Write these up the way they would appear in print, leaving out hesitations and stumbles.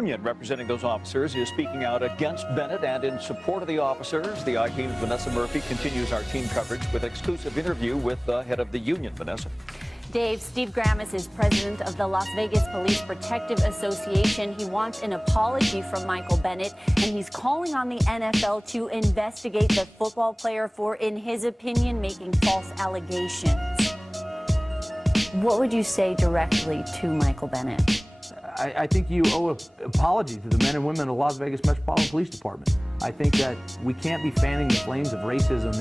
union representing those officers is speaking out against Bennett and in support of the officers. The I-Team's Vanessa Murphy continues our team coverage with an exclusive interview with the head of the union. Vanessa. Dave, Steve Grammis is president of the Las Vegas Police Protective Association. He wants an apology from Micheal Bennett, and he's calling on the NFL to investigate the football player for, in his opinion, making false allegations. What would you say directly to Micheal Bennett? I think you owe an apology to the men and women of the Las Vegas Metropolitan Police Department. I think that we can't be fanning the flames of racism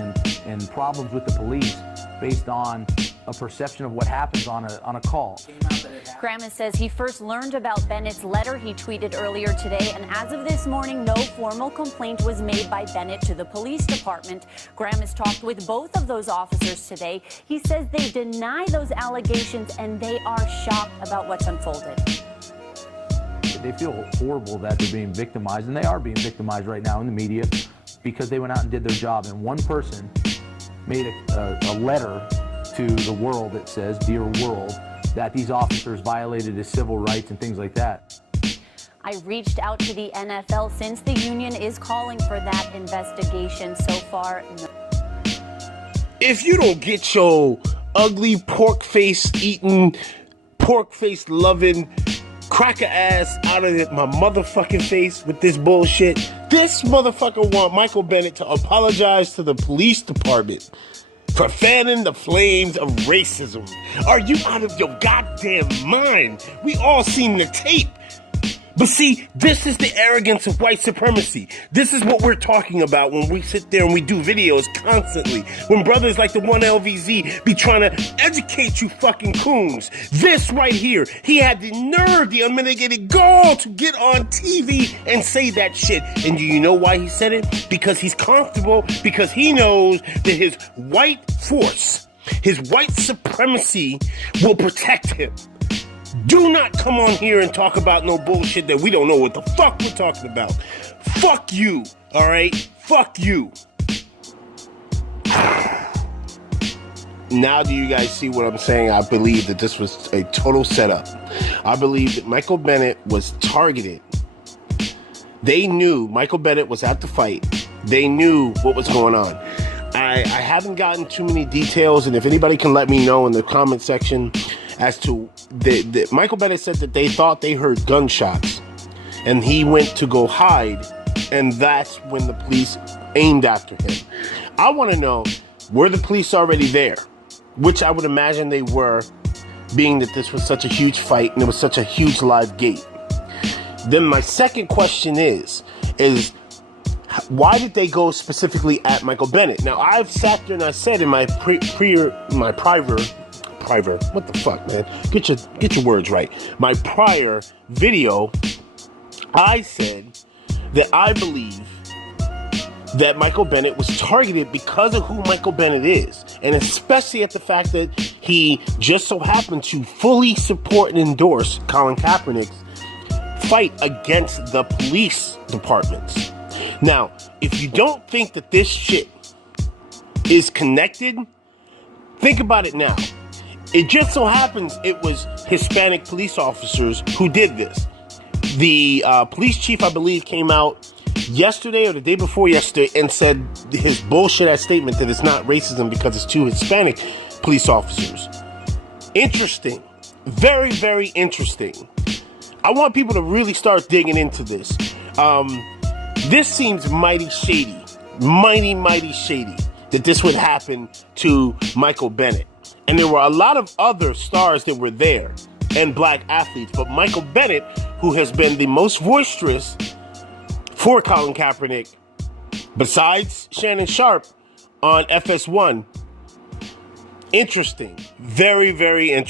and problems with the police based on a perception of what happens on a call. Grammis says he first learned about Bennett's letter he tweeted earlier today, and as of this morning, no formal complaint was made by Bennett to the police department. Grammis talked with both of those officers today. He says they deny those allegations and they are shocked about what's unfolded. They feel horrible that they're being victimized, and they are being victimized right now in the media because they went out and did their job. And one person made a letter to the world that says, "Dear world," that these officers violated his civil rights and things like that. I reached out to the NFL since the union is calling for that investigation. So far, no. If you don't get your ugly pork face eating, pork face loving, cracker ass out of my motherfucking face with this bullshit, this motherfucker want Micheal Bennett to apologize to the police department for fanning the flames of racism. Are you out of your goddamn mind? We all seen the tape. But see, this is the arrogance of white supremacy. This is what we're talking about when we sit there and we do videos constantly. When brothers like the one LVZ be trying to educate you fucking coons. This right here, he had the nerve, the unmitigated gall to get on TV and say that shit. And do you know why he said it? Because he's comfortable, because he knows that his white force, his white supremacy will protect him. Do not come on here and talk about no bullshit that we don't know what the fuck we're talking about. Fuck you, alright? Fuck you. Now do you guys see what I'm saying? I believe that this was a total setup. I believe that Micheal Bennett was targeted. They knew Micheal Bennett was at the fight. They knew what was going on. I haven't gotten too many details, and if anybody can let me know in the comment section as to Micheal Bennett said that they thought they heard gunshots, and he went to go hide, and that's when the police aimed after him. I want to know, were the police already there? Which I would imagine they were, being that this was such a huge fight and it was such a huge live gate. Then my second question is why did they go specifically at Micheal Bennett? Now, I've sat there and I said in my what the fuck, man? Get your words right. My prior video, I said that I believe that Micheal Bennett was targeted because of who Micheal Bennett is, and especially at the fact that he just so happened to fully support and endorse Colin Kaepernick's fight against the police departments. Now, if you don't think that this shit is connected, think about it now. It just so happens it was Hispanic police officers who did this. The police chief, I believe, came out yesterday or the day before yesterday and said his bullshit-ass statement that it's not racism because it's two Hispanic police officers. Interesting. Very, very interesting. I want people to really start digging into this. This seems mighty shady. Mighty shady that this would happen to Micheal Bennett. And there were a lot of other stars that were there and black athletes. But Micheal Bennett, who has been the most boisterous for Colin Kaepernick, besides Shannon Sharp on FS1, interesting. Very, very interesting.